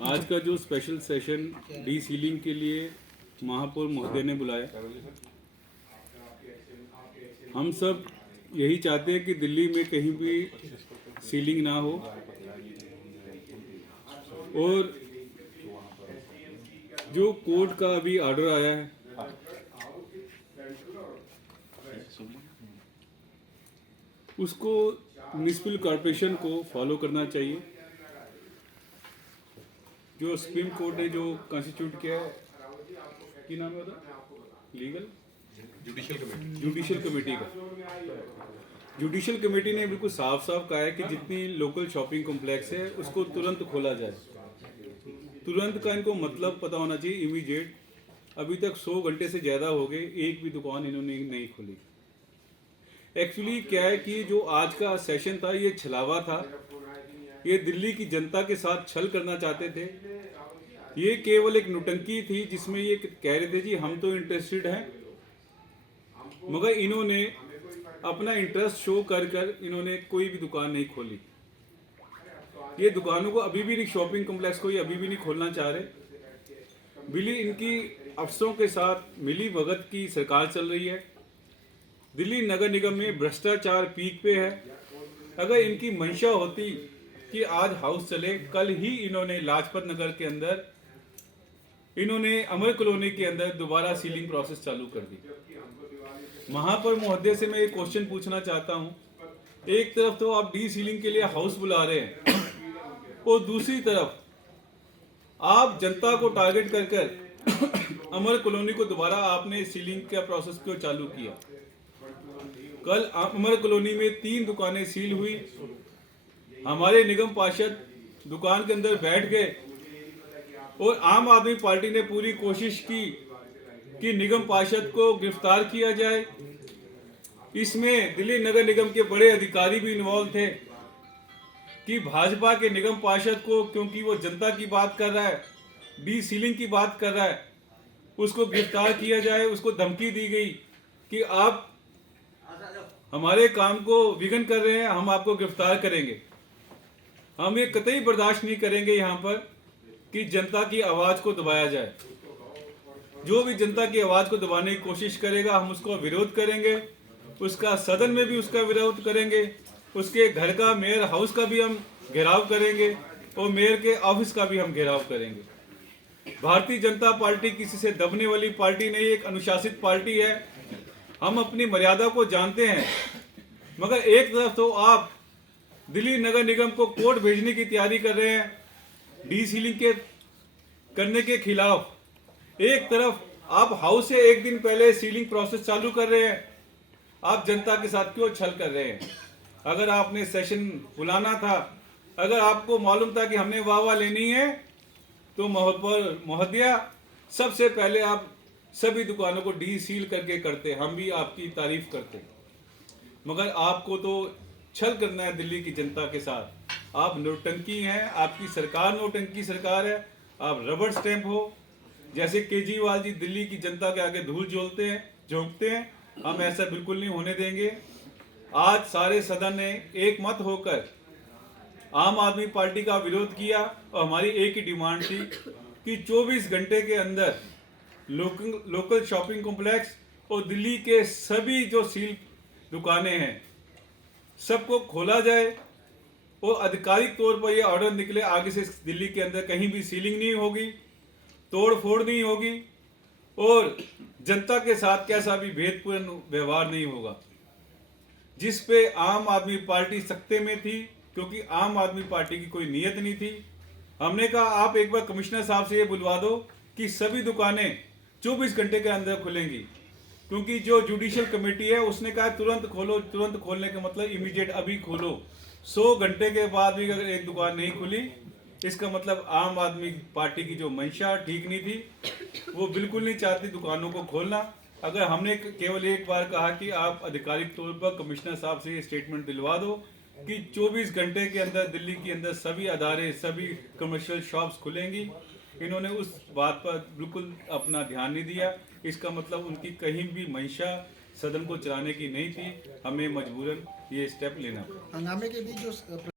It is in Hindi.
आज का जो स्पेशल सेशन डी सीलिंग के लिए महापौर महोदय ने बुलाया, हम सब यही चाहते हैं कि दिल्ली में कहीं भी सीलिंग ना हो और जो कोर्ट का अभी ऑर्डर आया है उसको म्युनिसिपल कॉरपोरेशन को फॉलो करना चाहिए। जो सुप्रीम कोर्ट ने जो कॉन्स्टिट्यूट किया है, कि नाम है लीगल जुडिशियल कमेटी का, जुडिशियल कमेटी ने बिल्कुल साफ साफ कहा है कि जितनी लोकल शॉपिंग कॉम्प्लेक्स है उसको तुरंत खोला जाए। तुरंत का इनको मतलब पता होना चाहिए, इमीडिएट। अभी तक 100 घंटे से ज़्यादा हो गए, एक भी दुकान इन्होंने नहीं खोली। एक्चुअली क्या है कि जो आज का सेशन था ये छलावा था, ये दिल्ली की जनता के साथ छल करना चाहते थे। ये केवल एक नौटंकी थी जिसमें ये कह रहे थे जी हम तो इंटरेस्टेड हैं, मगर इन्होंने अपना इंटरेस्ट शो कर कर इन्होंने कोई भी दुकान नहीं खोली। ये दुकानों को अभी भी, शॉपिंग कॉम्प्लेक्स को ये अभी भी नहीं खोलना चाह रहे। बिल्ली इनकी अफसरों के साथ मिली भगत की सरकार चल रही है। दिल्ली नगर निगम में भ्रष्टाचार पीक पे है। अगर इनकी मंशा होती कि आज हाउस चले, कल ही इन्होंने लाजपत नगर के अंदर, इन्होंने अमर कॉलोनी के अंदर दोबारा सीलिंग प्रोसेस चालू कर दी। महापौर महोदय से मैं एक क्वेश्चन पूछना चाहता हूं, एक तरफ तो आप डी सीलिंग के लिए हाउस बुला रहे हैं और दूसरी तरफ आप जनता को टारगेट कर कर अमर कॉलोनी को दोबारा आपने सीलिंग का प्रोसेस क्यों चालू किया? कल अमर कॉलोनी में 3 दुकानें सील हुई। हमारे निगम पार्षद दुकान के अंदर बैठ गए और आम आदमी पार्टी ने पूरी कोशिश की कि निगम पार्षद को गिरफ्तार किया जाए। इसमें दिल्ली नगर निगम के बड़े अधिकारी भी इन्वॉल्व थे कि भाजपा के निगम पार्षद को, क्योंकि वो जनता की बात कर रहा है, डी सीलिंग की बात कर रहा है, उसको गिरफ्तार किया जाए। उसको धमकी दी गई कि आप हमारे काम को विघ्न कर रहे हैं, हम आपको गिरफ्तार करेंगे। हम ये कतई बर्दाश्त नहीं करेंगे यहाँ पर कि जनता की आवाज को दबाया जाए। जो भी जनता की आवाज को दबाने की कोशिश करेगा हम उसको विरोध करेंगे, उसका सदन में भी उसका विरोध करेंगे, उसके घर का, मेयर हाउस का भी हम घेराव करेंगे और मेयर के ऑफिस का भी हम घेराव करेंगे। भारतीय जनता पार्टी किसी से दबने वाली पार्टी नहीं, एक अनुशासित पार्टी है। हम अपनी मर्यादा को जानते हैं, मगर एक तरफ तो आप दिल्ली नगर निगम को कोर्ट भेजने की तैयारी कर रहे हैं डी सीलिंग के करने के खिलाफ, एक तरफ आप हाउस से एक दिन पहले सीलिंग प्रोसेस चालू कर रहे हैं। आप जनता के साथ क्यों छल कर रहे हैं? अगर आपने सेशन बुलाना था, अगर आपको मालूम था कि हमने वाह लेनी है, तो महापौर महोदया सबसे पहले आप सभी दुकानों को डी सील करके करते, हम भी आपकी तारीफ करते। मगर आपको तो छल करना है दिल्ली की जनता के साथ। आप नौटंकी हैं, आपकी सरकार नौटंकी सरकार है। आप रबड़ स्टैंप हो, जैसे केजरीवाल जी दिल्ली की जनता के आगे धूल झोंकते हैं। हम ऐसा बिल्कुल नहीं होने देंगे। आज सारे सदन ने एक मत होकर आम आदमी पार्टी का विरोध किया और हमारी एक ही डिमांड थी कि 24 घंटे के अंदर लोकल शॉपिंग कॉम्प्लेक्स और दिल्ली के सभी जो सील दुकानें हैं सबको खोला जाए और आधिकारिक तौर पर यह ऑर्डर निकले, आगे से दिल्ली के अंदर कहीं भी सीलिंग नहीं होगी, तोड़ फोड़ नहीं होगी और जनता के साथ कैसा भी भेदपूर्ण व्यवहार नहीं होगा। जिस पे आम आदमी पार्टी सत्ते में थी, क्योंकि आम आदमी पार्टी की कोई नीयत नहीं थी। हमने कहा आप एक बार कमिश्नर साहब से ये बुलवा दो कि सभी दुकानें 24 घंटे के अंदर खुलेंगी, क्योंकि जो जुडिशियल कमेटी है उसने कहा तुरंत खोलो। तुरंत खोलने का मतलब इमीडिएट अभी खोलो। 100 घंटे के बाद भी अगर एक दुकान नहीं खुली, इसका मतलब आम आदमी पार्टी की जो मंशा ठीक नहीं थी, वो बिल्कुल नहीं चाहती दुकानों को खोलना। अगर हमने केवल एक बार कहा कि आप आधिकारिक तौर पर कमिश्नर साहब से ये स्टेटमेंट दिलवा दो कि 24 घंटे के अंदर दिल्ली के अंदर सभी अदारे, सभी कमर्शियल शॉप्स खुलेंगी, इन्होंने उस बात पर बिल्कुल अपना ध्यान नहीं दिया। इसका मतलब उनकी कहीं भी मंशा सदन को चलाने की नहीं थी। हमें मजबूरन ये स्टेप लेना पड़ा। हंगामे के बीच जो